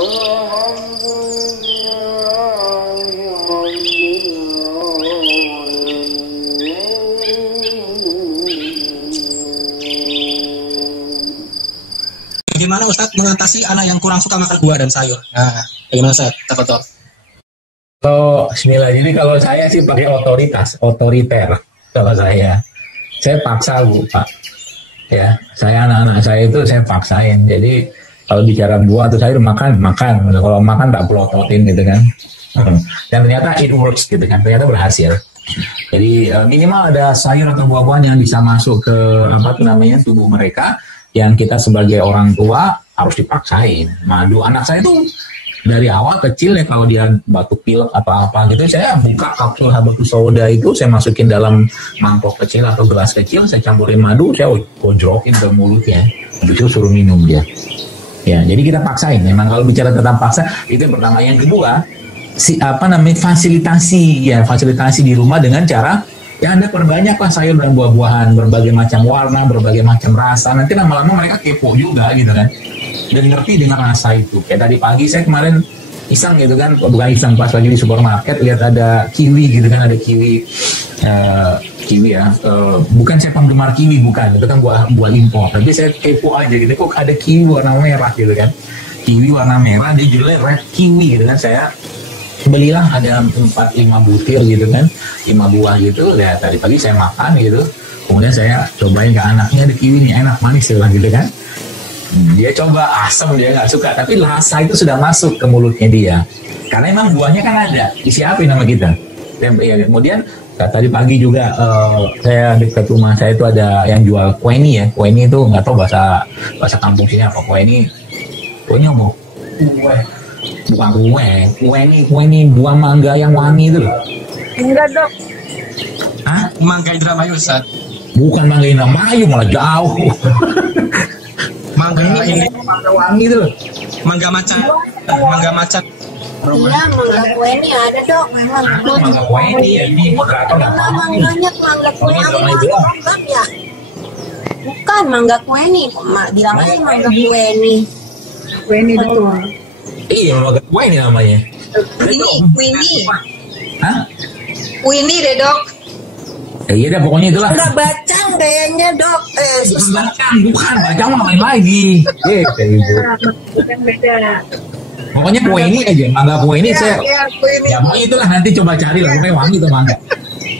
Gimana Ustadz mengatasi anak yang kurang suka makan buah dan sayur? Nah, bagaimana Ustadz? Tafadhol. Kalau Bismillah, jadi kalau saya sih pakai otoriter. Kalau saya paksa Bu Pak. Ya, saya anak-anak saya itu saya paksain. Jadi kalau bicara buah atau sayur makan. Kalau makan tak pelototin gitu kan. Dan ternyata it works gitu kan. Ternyata berhasil. Jadi minimal ada sayur atau buah-buahan yang bisa masuk ke tubuh mereka, yang kita sebagai orang tua harus dipaksain. Madu anak saya tuh dari awal kecil ya, kalau dia batuk pilek atau apa gitu, saya buka kapsul habatus sauda itu, saya masukin dalam mangkok kecil atau gelas kecil, saya campurin madu, saya ojrokin ke mulutnya, habis itu suruh minum dia. Ya, jadi kita paksain. Memang kalau bicara tentang paksa itu yang pertama. Yang kedua, fasilitasi di rumah dengan cara ya Anda perbanyaklah sayur dan buah-buahan, berbagai macam warna, berbagai macam rasa. Nanti lama-lama mereka kepo juga gitu kan, dan ngerti dengan rasa itu. Kayak tadi pagi saya kemarin iseng gitu kan, bukan iseng, pas lagi di supermarket lihat ada kiwi gitu kan, ada kiwi ya, bukan saya penggemar kiwi, bukan, itu kan buah impor, tapi saya kepo aja gitu, kok ada kiwi warna merah gitu kan, kiwi warna merah, dia judulnya red kiwi gitu kan. Saya belilah ada 4-5 butir gitu kan, 5 buah gitu. Ya tadi pagi saya makan gitu, kemudian saya cobain ke anaknya, ada kiwi nih enak manis gitu kan. Dia coba, asam, dia nggak suka, tapi rasa itu sudah masuk ke mulutnya dia, karena emang buahnya kan ada, disiapin sama kita. Kemudian tadi pagi juga saya dekat rumah saya itu ada yang jual kueni ya. Kueni itu nggak tahu bahasa kampung sini apa. Kueni apa? Bukan kueni buah mangga yang wangi itu loh. Enggak Dok. Hah? Mangga Indramayu Ustaz? Bukan mangga Indramayu, malah jauh. Mangga ini mangga wangi itu loh. Mangga macan. Iya, mangga kueni ada Dok. Mangga kueni ya, ini moderator nggak tahu. Mangganya mangga kueni apa ya? Bukan mangga kueni, bilang aja mangga kueni. Kueni betul. Iya, mangga kueni namanya. Kuini. Hah? Kuini deh Dok. Iya deh, pokoknya itulah. Udah bacang kayaknya Dok. Bukan bacang main lagi. Kayak gitu. Yang beda. Pokoknya kue ini aja, mangga kue ini saya. Ya pokoknya itulah, nanti coba cari lah, pokoknya wangi tuh mangga.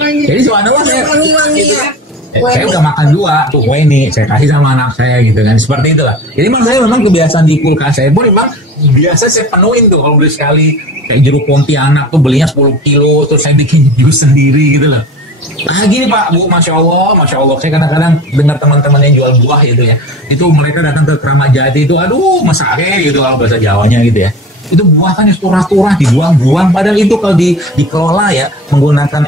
Jadi subhanallah saya. Wangi-wangi ya. Saya udah makan 2 tuh kue ini, saya kasih sama anak saya gitu kan, seperti itulah. Jadi memang saya memang kebiasaan di kulkas saya pun memang biasa saya penuhin tuh kalau beli sekali. Kayak jeruk Pontianak tuh belinya 10 kilo, terus saya bikin jus sendiri gitu loh. Nah gini Pak, Bu, Masya Allah, saya kadang-kadang dengar teman-teman yang jual buah gitu ya, itu mereka datang ke Kramat Jati itu, aduh mesake gitu kalau bahasa Jawanya gitu ya, itu buah kan turah-turah dibuang-buang, padahal itu kalau dikelola ya menggunakan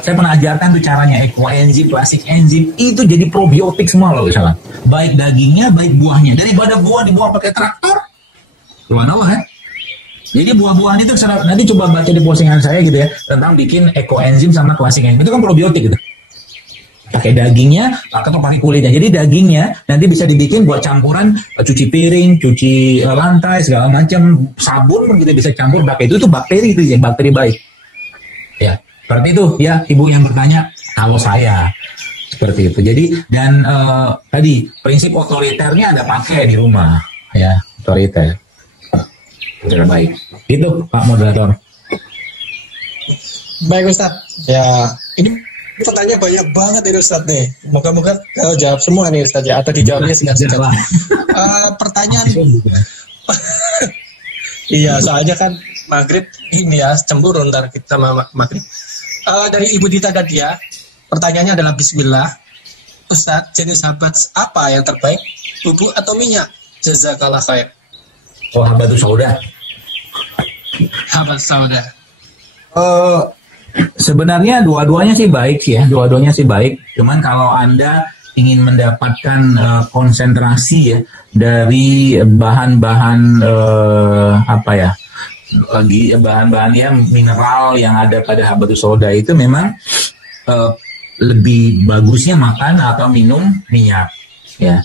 saya pernah ajarkan tuh caranya, ekoenzim, plastik enzim, itu jadi probiotik semua loh misalnya, baik dagingnya, baik buahnya, daripada buah dibuang pakai traktor, subhanallah ya. Jadi buah-buahan itu nanti coba baca di postingan saya gitu ya, tentang bikin ekoenzim sama klasik enzim, itu kan probiotik gitu. Pakai dagingnya atau pakai kulitnya. Jadi dagingnya nanti bisa dibikin buat campuran cuci piring, cuci lantai, segala macam, sabun pun kita bisa campur pakai itu bakteri itu ya, bakteri baik. Ya, seperti itu ya Ibu yang bertanya. Kalau saya seperti itu. Jadi dan tadi prinsip otoriternya ada pakai di rumah ya, otoriter. Sudah baik. Itu Pak Moderator. Baik Ustaz. Ya, ini pertanyaan banyak banget ini Ustaz nih. Moga-moga jawab semua nih Ustaz ya, atau dijawabnya singkat-singkat. Pertanyaan. Iya, soalnya kan maghrib ini ya, cemburu ntar kita sama maghrib. Dari Ibu Dita Gadia, pertanyaannya adalah Bismillah. Ustaz, jenis habat apa yang terbaik? Bubuk atau minyak? Jazakallah khair. Oh, habatus sauda. Habat sauda. Sebenarnya dua-duanya sih baik sih ya, Cuman kalau Anda ingin mendapatkan konsentrasi ya dari bahan-bahan bahan-bahan yang mineral yang ada pada habatus sauda itu memang lebih bagusnya makan atau minum minyak ya.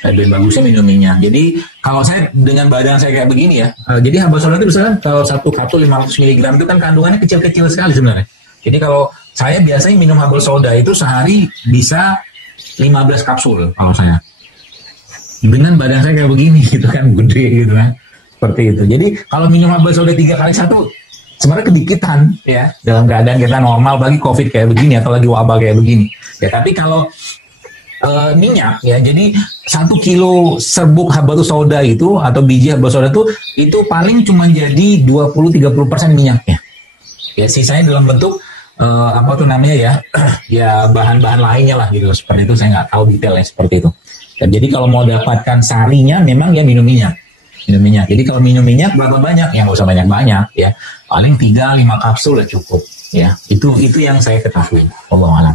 lebih bagusnya minum minyak. Jadi kalau saya dengan badan saya kayak begini ya, jadi herbal soda itu misalkan kalau satu kapsul 500 mg itu kan kandungannya kecil-kecil sekali sebenarnya. Jadi kalau saya biasanya minum herbal soda itu sehari bisa 15 kapsul kalau saya. Dengan badan saya kayak begini gitu kan, gede gitu kan. Seperti itu. Jadi kalau minum herbal soda 3 kali 1 sebenarnya kedikitan ya dalam keadaan kita normal bagi COVID kayak begini atau lagi wabah kayak begini. Ya tapi kalau minyak ya, jadi 1 kilo serbuk herbal soda itu atau biji herbal soda itu paling cuma jadi 20-30% minyaknya. Ya sisanya dalam bentuk apa tuh namanya ya, ya bahan-bahan lainnya lah gitu. Seperti itu, saya nggak tahu detailnya seperti itu. Dan jadi kalau mau dapatkan sarinya memang ya minum minyak. Jadi kalau minum minyak berapa banyak? Ya nggak usah banyak-banyak ya. Paling 3-5 kapsul lah cukup ya. Itu yang saya ketahui. Wallahu a'lam.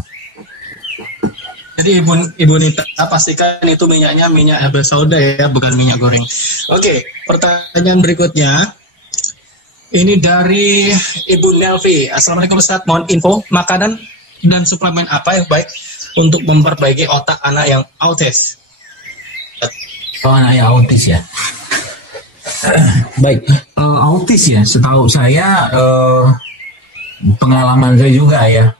Jadi Ibu Nita pastikan itu minyaknya minyak herbal soda ya, bukan minyak goreng. Oke, pertanyaan berikutnya. Ini dari Ibu Nelvi. Assalamualaikum Ustaz, mohon info makanan dan suplemen apa yang baik untuk memperbaiki otak anak yang autis? Oh, anak yang autis ya. Baik, autis ya, setahu saya pengalaman saya juga ya,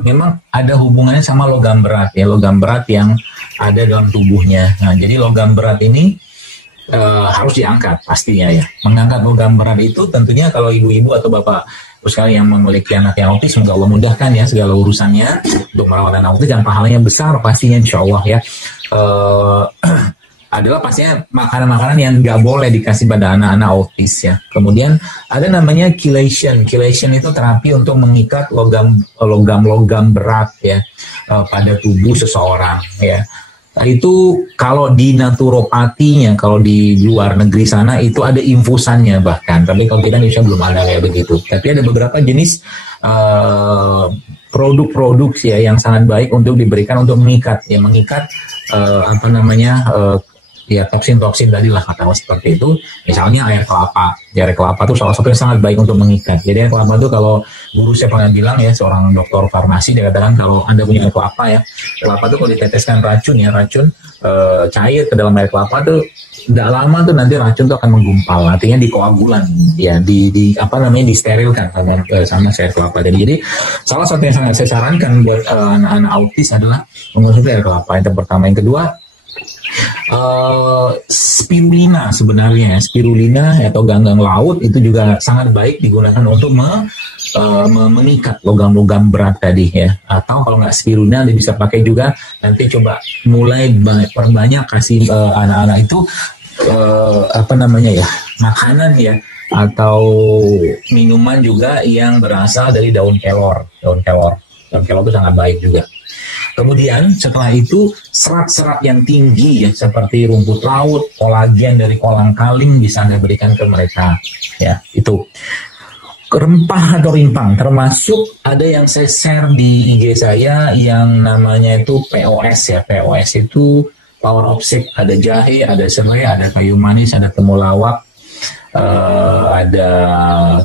memang ada hubungannya sama logam berat ya, logam berat yang ada dalam tubuhnya. Nah, jadi logam berat ini harus diangkat pastinya ya. Mengangkat logam berat itu tentunya kalau ibu-ibu atau bapak sekali yang memiliki anak yang autis, semoga Allah mudahkan ya segala urusannya untuk merawat anak autis dan pahalanya besar pastinya insya Allah ya. Adalah pastinya makanan-makanan yang nggak boleh dikasih pada anak-anak autis ya. Kemudian ada namanya chelation. Chelation itu terapi untuk mengikat logam berat ya pada tubuh seseorang ya. Nah, itu kalau di naturopatinya, kalau di luar negeri sana itu ada infusannya bahkan. Tapi kalau kita di Indonesia belum ada kayak begitu. Tapi ada beberapa jenis produk-produk ya yang sangat baik untuk diberikan untuk mengikat ya toksin-toksin tadi lah katakan seperti itu. Misalnya air kelapa. Ya, air kelapa itu salah satu yang sangat baik untuk mengikat. Jadi air kelapa itu kalau guru saya pernah bilang ya, seorang dokter farmasi, dia katakan kalau Anda punya air kelapa ya, kelapa itu kalau diteteskan racun cair ke dalam air kelapa tuh tidak lama tuh nanti racun tuh akan menggumpal, artinya dikoagulan ya, disterilkan sama air kelapa. Jadi salah satu yang sangat saya sarankan buat anak-anak autis adalah mengonsumsi air kelapa. Yang pertama, yang kedua spirulina sebenarnya, spirulina atau ganggang laut itu juga sangat baik digunakan untuk mengikat logam-logam berat tadi ya. Atau kalau nggak spirulina bisa pakai juga, nanti coba mulai perbanyak kasih anak-anak itu makanan ya atau minuman juga yang berasal dari daun kelor itu sangat baik juga. Kemudian setelah itu serat-serat yang tinggi ya seperti rumput laut, kolagen dari kolang-kaling bisa Anda berikan ke mereka ya. Itu rempah atau rimpang, termasuk ada yang saya share di IG saya yang namanya itu POS ya. POS itu power of six, ada jahe, ada serai, ada kayu manis, ada temulawak, ada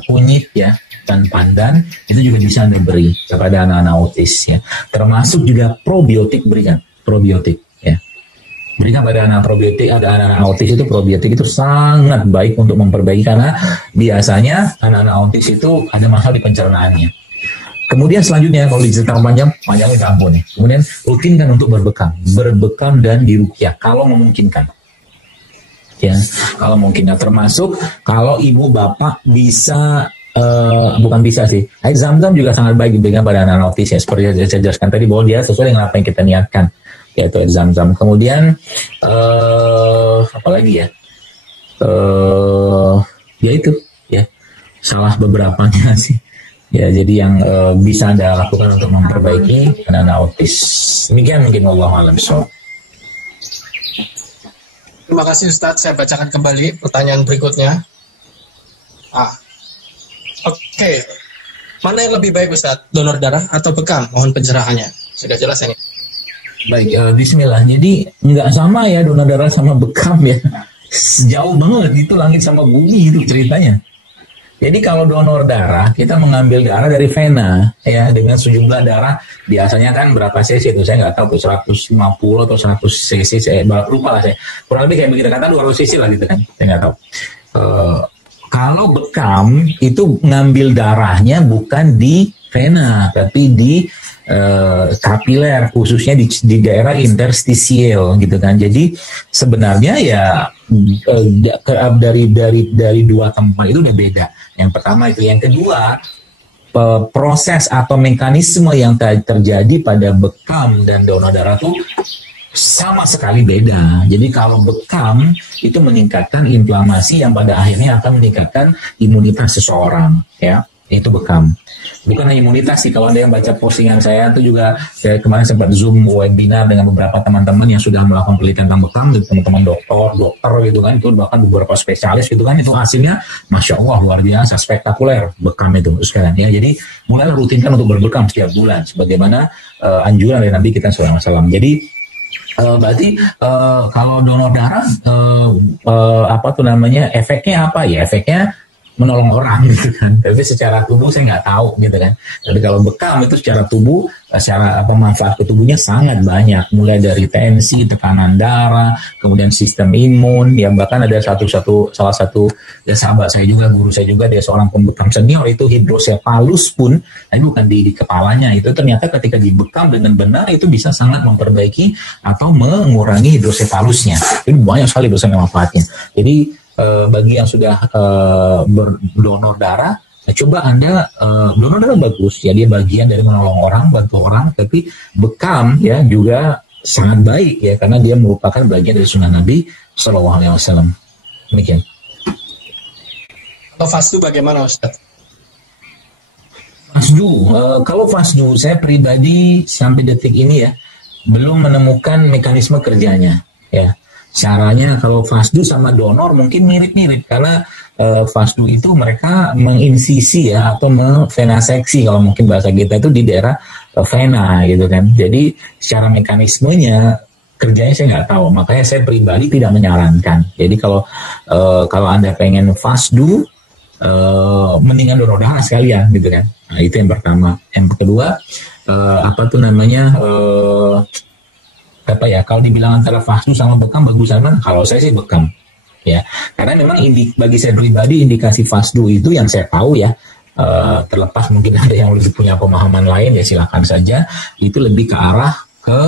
kunyit ya, dan pandan. Itu juga bisa Anda beri kepada anak-anak autis ya. Termasuk juga probiotik, berikan probiotik ya. Berikan pada anak probiotik, ada anak-anak autis itu probiotik itu sangat baik untuk memperbaiki, karena biasanya anak-anak autis itu ada masalah di pencernaannya. Kemudian selanjutnya kalau diceritakan panjangnya ampun ya. Kemudian rutinkan untuk berbekam dan diruqyah kalau memungkinkan. Ya, kalau mungkin. Termasuk kalau ibu bapak bisa bukan bisa sih. Air Zam-Zam juga sangat baik diberikan pada anak autis ya. Seperti yang saya jelaskan tadi bahwa dia sesuai dengan apa yang kita niatkan, yaitu air Zam-Zam. Kemudian apa lagi ya? Ya itu ya. Salah beberapanya sih. Ya, jadi yang bisa Anda lakukan untuk memperbaiki anak-anak autis. Demikian mungkin, wallahu a'lam bishawab. Terima kasih Ustadz. Saya bacakan kembali pertanyaan berikutnya. Oke. Mana yang lebih baik Ustadz? Donor darah atau bekam? Mohon pencerahannya. Sudah jelas ini. Baik, bismillah. Jadi nggak sama ya donor darah sama bekam ya. Jauh banget, itu langit sama bumi itu ceritanya. Jadi kalau donor darah, kita mengambil darah dari vena, ya, dengan sejumlah darah, biasanya kan berapa cc itu, saya nggak tahu, 150 atau 100 cc, saya lupa lah saya. Kurang lebih kayak begitu, kata 200 cc lah gitu kan, saya nggak tahu. Kalau bekam, itu ngambil darahnya bukan di vena, tapi di kapiler, khususnya di daerah interstisial gitu kan. Jadi sebenarnya ya dari dua tempat itu udah beda. Yang pertama itu, yang kedua proses atau mekanisme yang terjadi pada bekam dan donor darah itu sama sekali beda. Jadi kalau bekam itu meningkatkan inflamasi yang pada akhirnya akan meningkatkan imunitas seseorang, ya, itu bekam. Bukan hanya imunitas sih, kalau ada yang baca postingan saya itu juga, saya kemarin sempat Zoom webinar dengan beberapa teman-teman yang sudah melakukan penelitian tentang bekam, teman-teman dokter gitu kan, itu bahkan beberapa spesialis gitu kan, itu hasilnya Masya Allah luar biasa, spektakuler bekam itu sekarang ya. Jadi mulailah rutinkan untuk berbekam setiap bulan, sebagaimana anjuran dari Nabi kita SAW. Jadi berarti kalau donor darah efeknya apa ya? Efeknya menolong orang gitu kan, tapi secara tubuh saya nggak tahu gitu kan. Tapi kalau bekam itu secara tubuh, secara manfaat ke tubuhnya sangat banyak, mulai dari tensi, tekanan darah, kemudian sistem imun, ya bahkan ada salah satu ya, sahabat saya juga, guru saya juga, dia seorang pembekam senior, itu hidrosefalus pun, tapi bukan di kepalanya, itu ternyata ketika dibekam dengan benar itu bisa sangat memperbaiki atau mengurangi hidrosefalusnya. Itu banyak sekali dosen manfaatnya. Jadi bagi yang sudah berdonor darah, coba Anda, donor darah bagus ya, dia bagian dari menolong orang, bantu orang, tapi bekam ya juga sangat baik ya, karena dia merupakan bagian dari sunnah Nabi SAW. Demikian. Kalau fasdu bagaimana Ustaz? Fasdu, kalau fasdu saya pribadi sampai detik ini ya belum menemukan mekanisme kerjanya ya. Caranya kalau fasdu sama donor mungkin mirip-mirip, karena fasdu itu mereka menginsisi ya, atau venaseksi kalau mungkin bahasa kita itu di daerah vena gitu kan. Jadi secara mekanismenya kerjanya saya nggak tahu, makanya saya pribadi tidak menyarankan. Jadi kalau Anda pengen fasdu, mendingan donor darah sekalian gitu kan. Nah, itu yang pertama. Yang kedua, kalau dibilang antara fasdu sama bekam bagusan mana? Kalau saya sih bekam ya, karena memang bagi saya pribadi indikasi fasdu itu yang saya tahu ya, terlepas mungkin ada yang lebih punya pemahaman lain ya silakan saja, itu lebih ke arah ke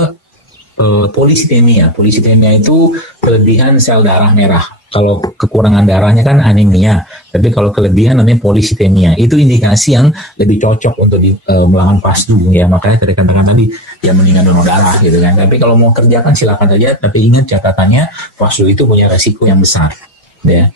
polisitemia. Polisitemia itu kelebihan sel darah merah. Kalau kekurangan darahnya kan anemia, tapi kalau kelebihan namanya polisitemia. Itu indikasi yang lebih cocok untuk melakukan fasdu ya. Makanya tadi katakan tadi ya mendingan donor darah gitu kan. Tapi kalau mau kerjakan silakan saja, tapi ingat catatannya fasdu itu punya resiko yang besar ya.